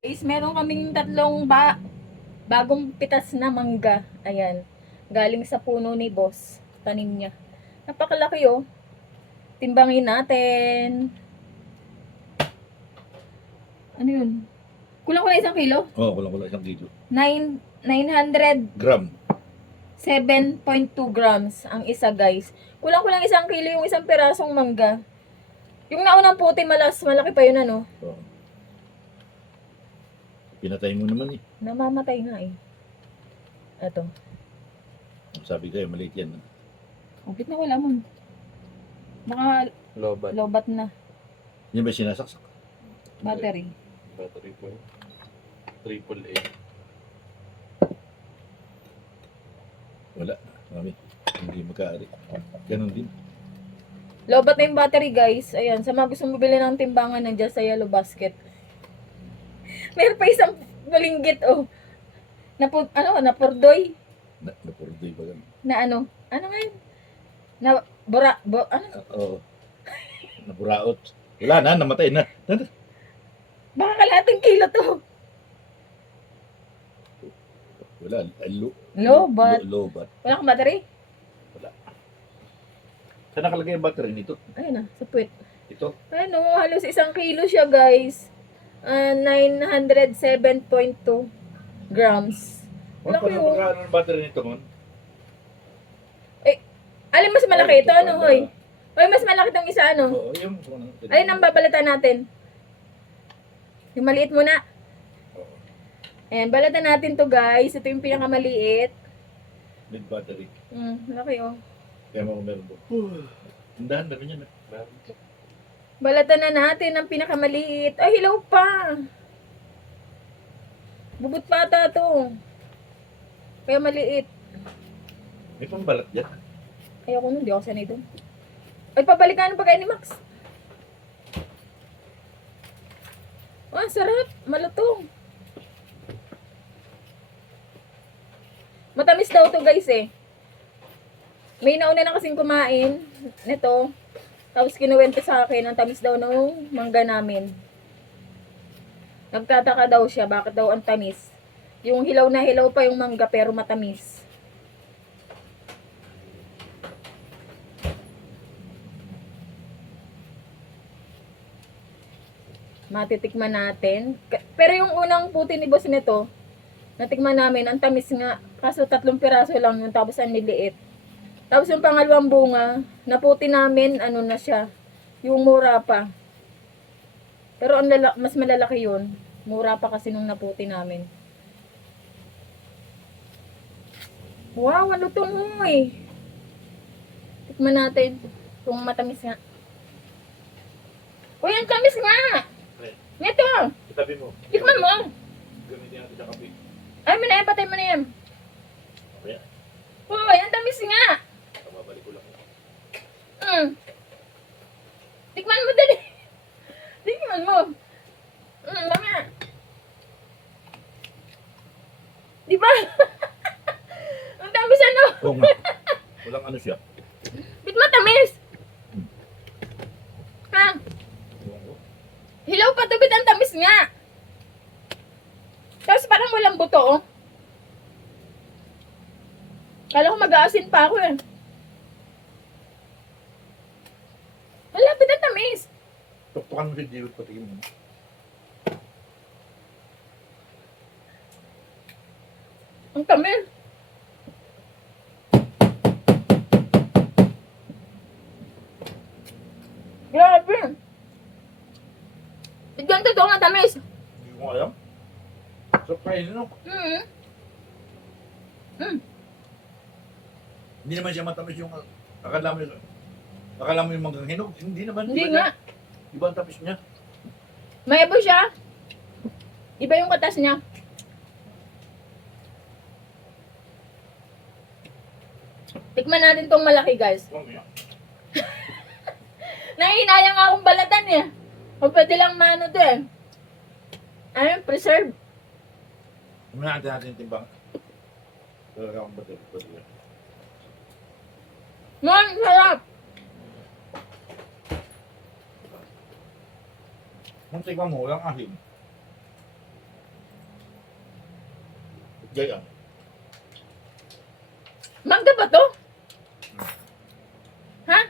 Guys, meron kaming tatlong bagong pitas na mangga. Ayan. Galing sa puno ni boss. Tanim niya. Napakalaki oh. Timbangin natin. Ano yun? Kulang-kulang 1 kilo? Oo, kulang-kulang 1 kilo. 907.2 Gram. grams ang isa, guys. Kulang-kulang 1 kilo yung isang pirasong mangga. Yung naunang puti malaki pa yun ano. Oo. Pinatay mo naman eh. Namamatay nga eh. Ito. Sabi kayo, maliit yan. Upit na wala mo. Baka Lobat. lobat na. Yan ba sinasaksak? Battery. Battery po. Triple A. Wala. Mami. Hindi magkaari. Ganon din. Lobat na yung battery, guys. Ayan, sa mga gusto mabili ng timbangan, nandiyan sa yellow basket. Meron pa isang balinggit, oh. Napurdoy. Napurdoy ba gan? Na ano? Ano nga yun? Ano? Oo. Naburaot. Wala na, namatay na. Baka kalating kilo to. Wala. Lobat. Lobat. Wala kang battery? Wala. Saan nakalagay yung battery nito? Ayun na, sa puwet. Ito? Ano, halos 1 kilo siya, guys. 907.2 grams. Ano Laki pa oh. magkano ang battery nito, mon? Alin mas malaki ito, ano, hoy? Hoy, mas malaki itong isa, ano? Oo, yung... Alin ang babalatan natin? Yung maliit muna. Oo. Ayan, balatan natin to, guys. Ito yung pinakamaliit. Mid battery. Laki, oh. Kaya mo meron po. Tindahan, meron yan. Meron po. Balatan na natin ang pinakamaliit. Ay, hilaw pa. Bubot pa ata to. Kaya maliit. May pambalat yan. Ayoko nun, di ako sanay dun. Ay, pabalikan pa kayo ni Max. Sarap. Malutong. Matamis daw to, guys, eh. May nauna na kasing kumain nito. Tapos kinuwento sa akin, ang tamis daw ng mangga namin. Nagtataka daw siya, bakit daw ang tamis. Yung hilaw na hilaw pa yung mangga pero matamis. Matitikman natin. Pero yung unang puti ni boss nito, natikman namin, ang tamis nga. Kaso 3 piraso lang yun, tapos ang liliit. Tapos yung pangalawang bunga, naputi namin, ano na siya, yung mura pa. Pero ang mas malalaki yun. Mura pa kasi nung naputi namin. Wow, ano to mo eh. Tikman natin kung matamis nga. Uy, ang tamis nga! Ito! Itabi mo. Tikman mo! Gamitin natin sa kape. Ay, patay mo na yan. Mamaya. Uy, ang tamis nga! Babalik ko lang. Tikman mo dali. Tikman mo. Mamaya. Di ba? Ang tamis ano? Oo nga. Walang ano siya. Bit matamis. Ha? Hilaw pa to, bit ang tamis nga. Tapos parang walang buto, oh. Kala ko mag-aasin pa ako eh. Wala, bit ang tamis. Tuktukan mo si Jiwit, patigin mo. Ang tamis. Grabe. Bigyan totoo nga tamis. Hindi ko alam. Surprise, no? Hindi naman siya matamis yung... Akala mo yung manggang hinog. Hindi naman. Hindi Iba nga. niya. Iba ang tapis niya. May abo siya. Iba yung katas niya. Tikman natin tong malaki, guys. Mamaya. Nahihinayang akong balatan eh. O pwede lang mano to eh. Ayun, preserve. Muna natin yung timbang. Talaga akong batil. Sarap. Kung tignan mo, walang ahin. Gaya. Mangga ba to? Ha?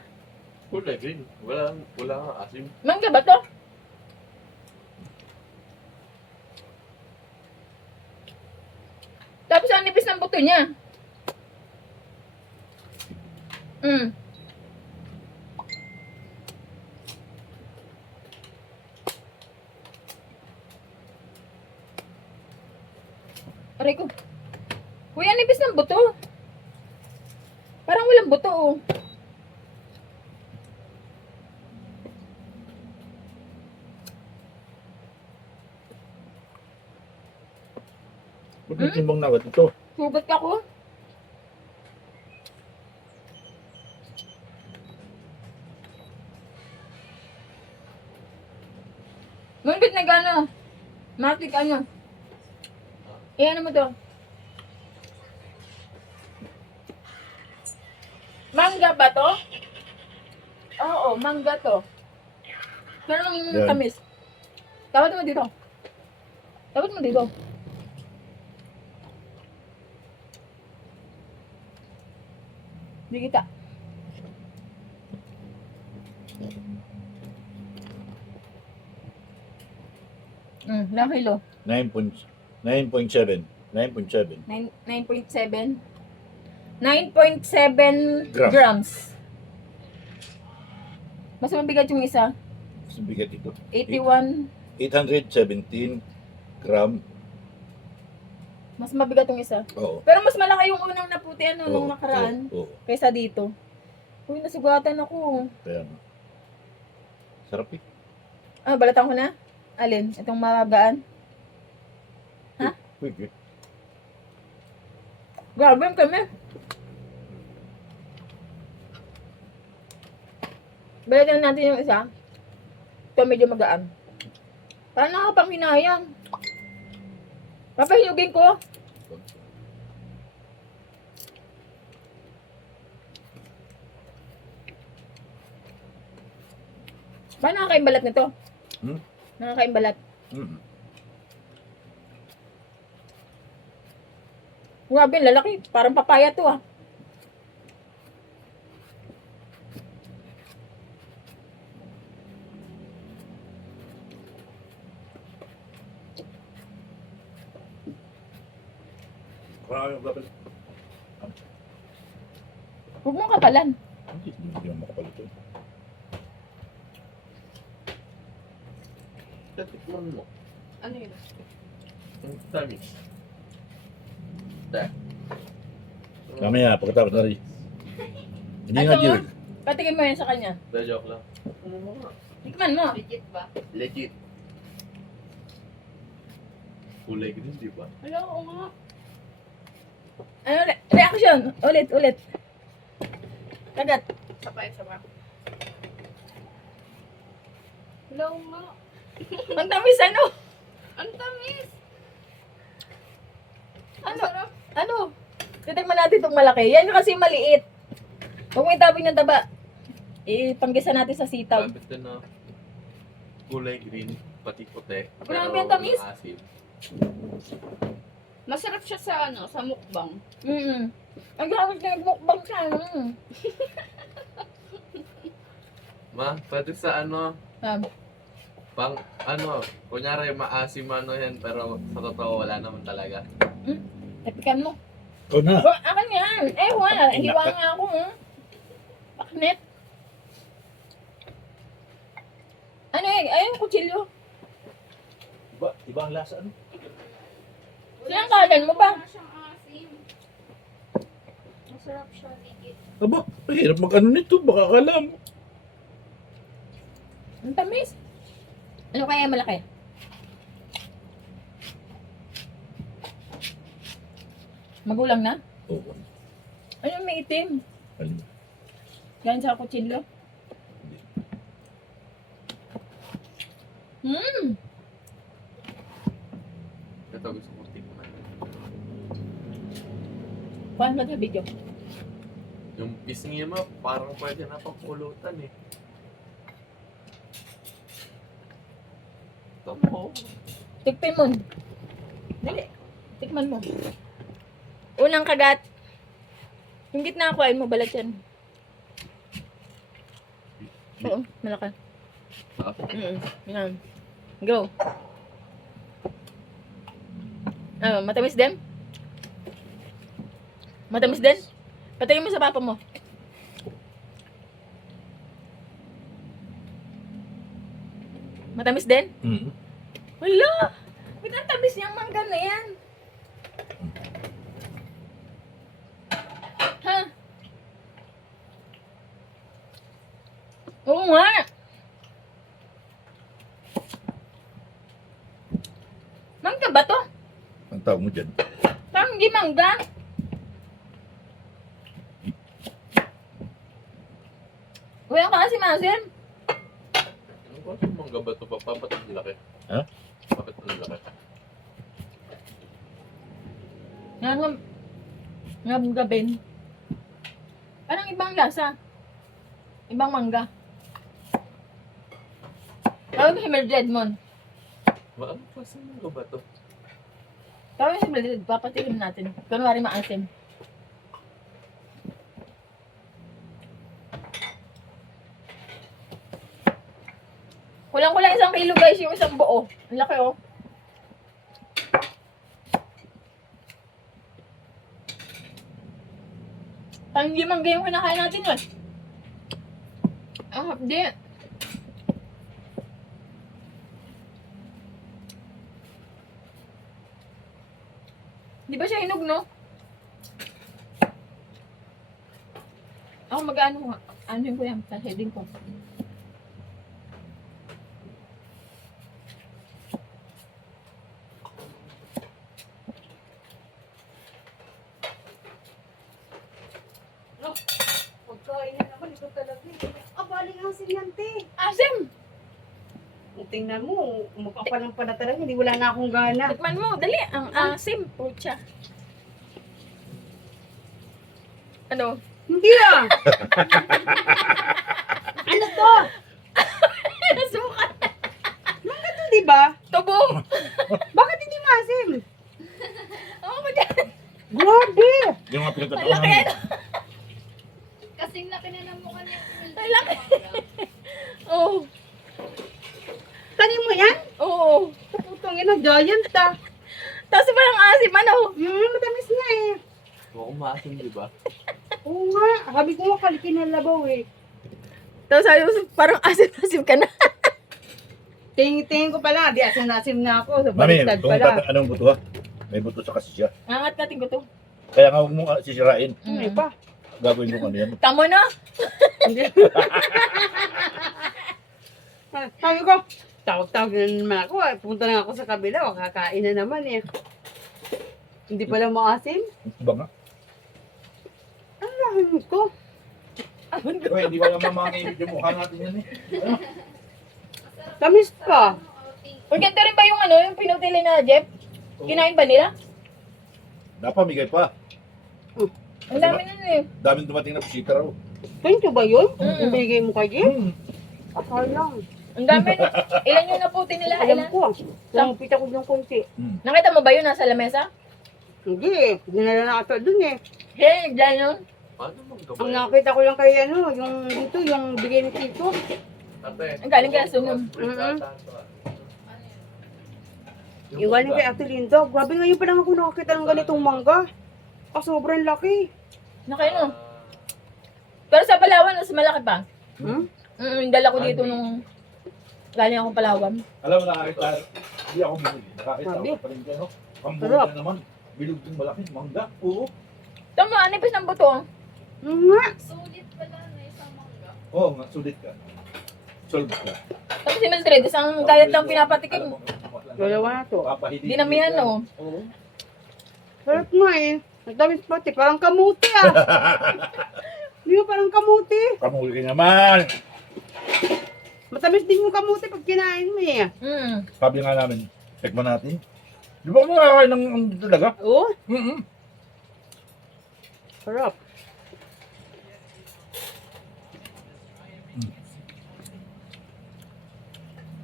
Kulay green. Wala nga asim. Mangga ba to? Tapos ang nipis ng buto niya. Mm. Aray ko. Uy, ang nipis ng buto. Parang walang buto, oh. Ba't may timbang na agad ito? Sugat ka ko. Ngunit na gano'n. Matik ano. Ano mo to? Mangga ba to? Oo, mangga to. Pero ang Yan. tamis. Tawad mo dito. Tawad mo dito. Di kita. Ilang kilo? 9.7. 9.7. 9.7. 9.7 Grams. grams. Mas mabigat yung isa. Mas bigat ito. 81. 817 gram. Mas mabigat yung isa. Oo. Pero mas malaki yung unang naputi ano, nung Oo, nakaraan. Oo. Kaysa dito. Uy, nasugatan ako. Kaya nga. Sarap eh. Ah, balatan ko na? Alin? Itong magaan? Pwede. Grabe yung kami. Balatan natin yung isa. Ito medyo magaan. Parang nakapanghinayang. Papahilugin ko. Paano nakakaimbalat nito? Nakakaimbalat. Mm. Grabe, lalaki. Parang papaya to, ah. Marami yung gabal. Huwag mong kapalan. Hindi naman makapal ito. Tikman mo. Ano yun? Ang tamis. Dahil. Mamaya, pagkatapos na rin. Hindi Ano nga, mo? Jill. Patikin mo yan sa kanya. Dahil joke lang. Ano mo nga? Tikman mo. Legit ba? Legit. Kulay green, di ba? Hello, oo nga. Ano, reaction. Ulit. Kagat. Sabay. Hello nga. Ang tamis, ano? Ang tamis. Ano? Masarap. Ano? Titikman natin itong malaki. Yan yung kasi maliit. Huwag mo itabing ng taba. Ipanggisa natin sa sitaw. Tapos ito na kulay green, pati puti. Grabe, pero ang tamis. asim. Masarap siya sa sa mukbang. Ang grabe na nagmukbang siya. Ma, pwede sa ano, Um, pang ano, kunyari maasim ano yan, pero sa totoo wala naman talaga. Tapikan mo. Ikaw na. Oh, akin yan. Hiwa nga ako. Bakit? Ano ayun, kutsilyo. Iba ang lasa, ano? Sinangkalan mo ba? Wala siyang asim. Masarap siya, legit. Aba, mahirap mag-ano nito. Baka akala mo. Ang tamis. Ano kaya malaki? Magulang na? Oo. Ano may itim? Alin? Yan sa kutsilyo. Ito gusto ko tikman. Paano ba sa video? Yung pisngi mo, parang pwede na pagpulutan eh. Ito mo. Tikman mo. Dali. Tikman mo. Unang kagat. Yung gitna ko, ayun mo, balat yan. Oo, malaki. Ah. Yan. Go. Matamis din? Matamis din? Patingin mo sa papa mo. Matamis din? Mm. Wala! Ba't ang tamis niyang mangga na yan? Ha? Oo nga! Mangga ba to? Ang tawag mo dyan. Parang hindi mangga. Wala ka kasi masin. Ano ba sa mangga ba ito? Bakit ang laki? Ha? Bakit ang laki? Nga gabin. Parang ibang lasa. Ibang mangga. Tawag mo si Mildred mon. Ano ba sa mangga ba ito? Tawag mo si Mildred. Papatikim natin. Kunwari maasim. Kulang-kulang 1 kilo guys yung isang buo. Ang laki oh. Parang hindi mangga yung kinakain natin eh. Ang hapdi. Di ba siya hinog, no? Ako mag-ano, ano ko yan, sa heading ko. Pagkain na naman, ito talaga. Abaling ang sinyante. Asim! Tingnan mo, mukha pa lang pala talaga. Hindi wala na akong gana. Tikman mo, dali. Ang asim, pucha. Ano? Hindi ah! Ano to? Nasuka. Ito di ba? Tubo. Bakit hindi masim? Oh my God. Grabe! Yung mga Ang pinagtatawanan laki. mo. Kasing laki na ng mukha niya. Ang laki. Oh. Tanim mo yan? Oo. Putong ina, giant ah. Tapos parang asim, ano? Matamis nga eh. Huwag maasim, di ba? Oo nga, sabi ko nga kalikin ng labaw eh. Tapos sabi mo, parang asim-asim ka na. Tingin ko pala, di asim-asim na ako. Sa Mami, baliktad kung pala. anong buto ha? May buto sa kasi siya. Angat natin ko to. Kaya nga huwag mong sisirain. Ano pa? Gagawin mo ano yan. Tamo na. Hindi. Sabi ko, tawag-tawag na naman ako. Punta na ako sa kabila, kakain na naman eh. Hindi pala maasim. Iba nga. Ang lahat ko. Kaya hindi ba naman mangingit yung mukha natin yan eh. Tamis pa. Uy, ganito rin ba yung ano, yung pinutili na Jeff? Kinain ba nila? Napamigay pa. Ang dami nun eh. Daming dumating na bisita raw. Ganito ba yun? Mm. Yung binigay mo kay Jim? Hmm. Akala lang. Ang dami. Ilan yung naputi nila? Alam Ilan? ko ah. Lang pita ko ng konti. Nakita mo ba yun nasa lamesa? Hindi eh. Dinala na ata dun eh. Hey, dyan yun. Paano mangga ba Ang yan? nakita ko lang kay ano, yung dito, yung bigay ni Tito. Ate. Ang galing kaya sumum. Iwan ni kay Ate Linda. Grabe ngayon pa lang ako nakakita ng ganitong mangga. Sobrang laki. Nakain no? Pero sa Palawan, mas malaki pa. Hmm? Yung dala ko dito nung galing akong Palawan. Alam mo, nakakita. Hindi ako bumili. Nakakita Sabi. ako pa rin dyan. Ang Sarap. buto naman. Bilog din malaki. Mangga. Oo. Tama, anipis ng buto. Nga. Sulit pala na isang mangga. Oo nga, sulit ka. Solve ka. Tapos si Mildred, isang diet lang pinapatikim. Alam mo, Dalawa na to. papahidi- Dinamihan, no? Oo. Sarap nga eh. Ang tamis pati. Parang kamuti ah. Di ba parang kamuti? Kamuli ka naman. Matamis din yung kamuti pag kinain mo eh. Sabi nga namin, tikman natin. Di ba ako nakakain ng talaga? Oo. Mm-mm. Sarap.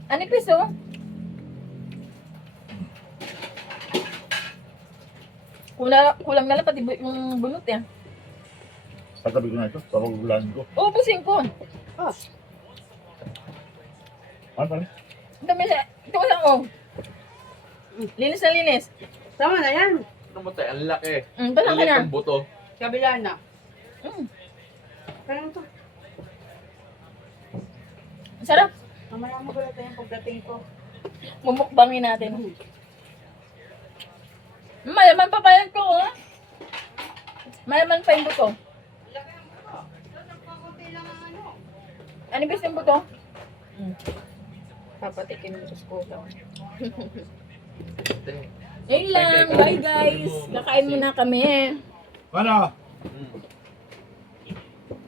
Anipis, oh. Kulang na lang pati yung bunot eh. Pagkabi ko na ito, papagulan ko. Oo, pusing ko. Oh, Ano pa rin? Ang dami siya. Ito ko lang, oh. Linis na linis. tama na yan. Ano mo tayo? Ang laki. Basta Ang ka na. laki ng buto. Kabila na. Mm, Kaya ito. sarap. Mamaya mo pala tayo pagdating ko. Mumukbangin natin. Mayaman pa pa yan ko, ha? Mayaman pa yung buto. Ano gusto yung buto? Papatikin mo sa skuta. Yun lang. Bye guys. Kakain muna kami. Ano? Mm.